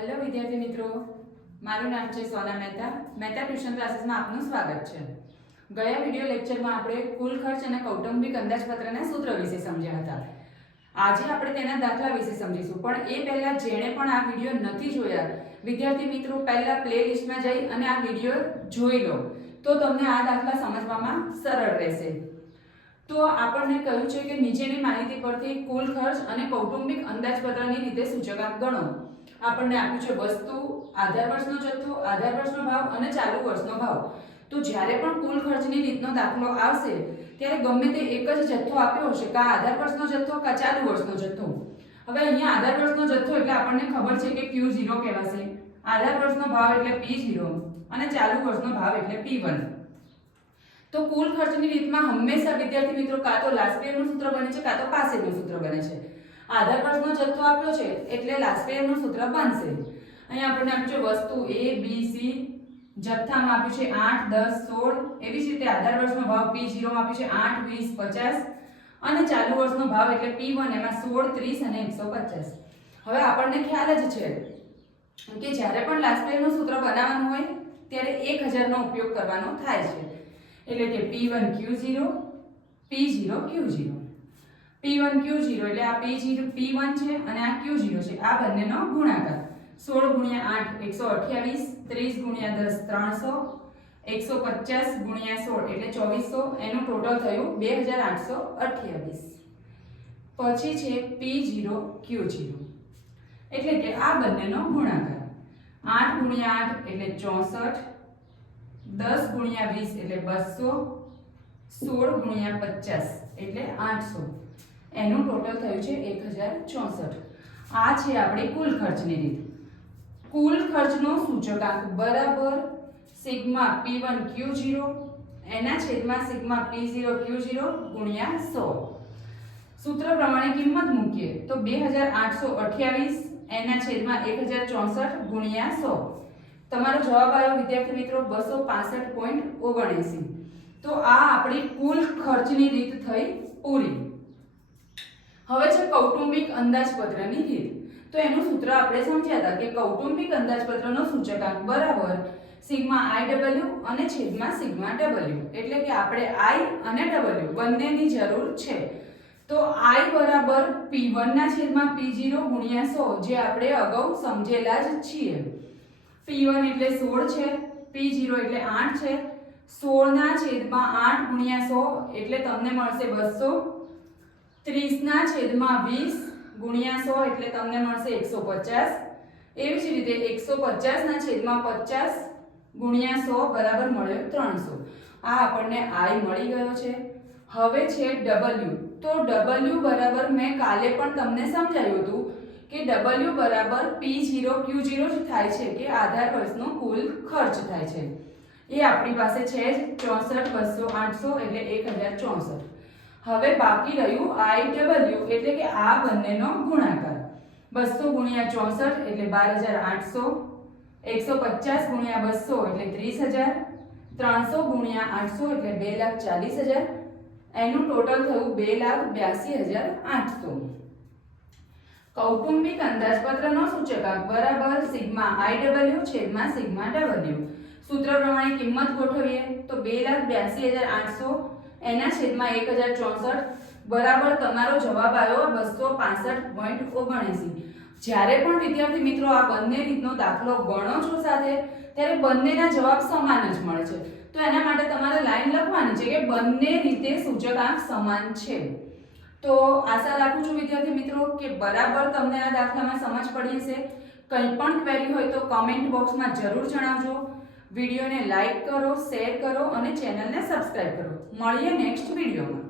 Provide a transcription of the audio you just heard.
Hello વિદ્યાર્થી મિત્રો, મારું નામ છે સોના મહેતા. મહેતા ટ્યુશન ક્લાસીસમાં આપનું સ્વાગત છે. ગયા વિડિયો લેક્ચરમાં આપણે કુલ ખર્ચ અને કૌટુંબિક અંદાજપત્રના સૂત્ર વિશે સમજ્યા હતા. આજે આપણે તેના દાખલા વિશે સમજીશું. પણ એ પહેલા જેણે પણ આ વિડિયો નથી જોયા, વિદ્યાર્થી મિત્રો પહેલા પ્લેલિસ્ટમાં જઈ અને આ વિડિયો જોઈ લો તો તમને આ દાખલા સમજવામાં સરળ રહેશે. તો આપણને કહ્યું છે કે નીચેની માહિતી પરથી કુલ ખર્ચ અને કૌટુંબિક અંદાજપત્રની રીતે સૂચકાંક ગણો. આપણને આપ્યું છે વસ્તુ, આધાર વર્ષનો જથ્થો, આધાર વર્ષનો ભાવ અને ચાલુ વર્ષનો ભાવ. તો જ્યારે પણ કુલ ખર્ચની રીતનો દાખલો આવશે ત્યારે ગમે તે એક જ જથ્થો આપ્યો હશે, કા આધાર વર્ષનો જથ્થો કા ચાલુ વર્ષનો જથ્થો. હવે અહીંયા આધાર વર્ષનો જથ્થો એટલે આપણને ખબર છે કે Q0 કહેવાશે, આધાર વર્ષનો ભાવ એટલે P0 અને ચાલુ વર્ષનો ભાવ એટલે P1. તો કુલ ખર્ચની રીતમાં હંમેશા વિદ્યાર્થી મિત્રો કાં તો લાસ્ટ પિરિયડનું સૂત્ર બને છે કાં તો પાસ પિરિયડનું સૂત્ર બને છે. આધાર વર્ષનો જથ્થો આપ્યો છે એટલે લાસ્ટ પિરિયડનું સૂત્ર બનશે. અહીંયા આપણને આપ્યું છે વસ્તુ A, B, C, જથ્થામાં આપ્યું છે 8, 10, 16. એવી જ રીતે આધાર વર્ષનો ભાવ P0 માં આપ્યું છે 8, 20, 50 અને ચાલુ વર્ષનો ભાવ એટલે P1 એમાં 16, 30 અને 150. હવે આપણને ખ્યાલ જ છે કે જ્યારે પણ લાસ્ટ પિરિયડનું સૂત્ર બનાવવાનું હોય ત્યારે 1000 નો ઉપયોગ કરવાનો થાય છે. એટલે કે P1 Q0, P0 Q0. P1 Q0 એટલે આ P1 છે અને આ Q0 છે. આ બંનેનો ગુણાકાર 16 × 8 128, 30 × 10 300, 150 × 16 એટલે 2400. એનું ટોટલ થયું 2828. પછી છે P0 Q0 એટલે કે આ બંનેનો ગુણાકાર 8 × 8 એટલે 64, 10 × 20 એટલે 200, 16 × 50 એટલે 800. એનું ટોટલ થયું છે 1064. આ છે આપણી કુલ ખર્ચની રીત. કુલ ખર્ચનો સૂચકાંક બરાબર સિગ્મા P1 Q0 એના છેદમાં સિગ્મા P0 Q0 ગુણ્યા 100. સૂત્ર પ્રમાણે કિંમત મૂકીએ તો 2828 એના છેદમાં 1064 ગુણ્યા 100. તમારો જવાબ આવ્યો વિદ્યાર્થી મિત્રો 265.79. તો આ આપણી કુલ ખર્ચની રીત થઈ પૂરી. હવે છે કૌટુંબિક અંદાજપત્રની રીત. તો એનું સૂત્ર આપણે સમજ્યા હતા કે કૌટુંબિક અંદાજપત્રનો સૂચકાંક બરાબર સિગ્મા IW અને છેદમાં સિગ્મા W. એટલે કે આપણે I અને W બંનેની જરૂર છે. તો I બરાબર P1 ના છેદમાં P0 ગુણ્યા 100 જે આપણે અગાઉ સમજેલા જ છીએ. P1 એટલે 16 છે, P0 એટલે 8 છે. 16 ના છેદમાં 8 ગુણ્યા 100 એટલે તમને મળશે 200. 30 ના છેદમાં 20 ગુણ્યા 100 એટલે તમને મળશે 150. એવી જ રીતે 150 ના છેદમાં 50 ગુણ્યા 100 બરાબર મળ્યો 300. આ આપણને I મળી ગયો છે. હવે છે W. તો W બરાબર મેં કાલે પણ તમને સમજાવ્યું હતું કે W બરાબર P0 Q0 જ થાય છે કે આધાર વર્ષનો કુલ ખર્ચ થાય છે. એ આપણી પાસે છે જ 64, 200, 800 એટલે 1064. હવે બાકી રહ્યું IW એટલે કે આ બંનેનો ગુણાકાર 200 ગુણ્યા 64 એટલે 12800, 150 ગુણ્યા 200 એટલે 30000, 300 ગુણ્યા 800 એટલે 2,40,000. એનું ટોટલ થયું 2,82,800. કૌટુંબિક અંદાજપત્રનો સૂચકાંક બરાબર સિગ્મા IW છેદમાં સિગ્મા W. સૂત્ર પ્રમાણે કિંમત ગોઠવીએ તો 2,82,800 એના છેદમાં 1064 બરાબર તમારો જવાબ આવ્યો 265.79. જ્યારે પણ વિદ્યાર્થી મિત્રો આ બંને રીતનો દાખલો ગણો છો સાથે ત્યારે બંનેના જવાબ સમાન જ મળે છે. તો એના માટે તમારે લાઈન લખવાની છે કે બંને રીતે સૂચકાંક સમાન છે. તો આશા રાખું છું વિદ્યાર્થી મિત્રો કે બરાબર તમને આ દાખલામાં સમજ પડી હશે. કંઈ પણ ક્વેરી હોય તો કમેન્ટ બોક્સમાં જરૂર જણાવજો. વિડીયોને લાઈક કરો, શેર કરો અને ચેનલને સબસ્ક્રાઇબ કરો. મળીએ નેક્સ્ટ વિડીયોમાં.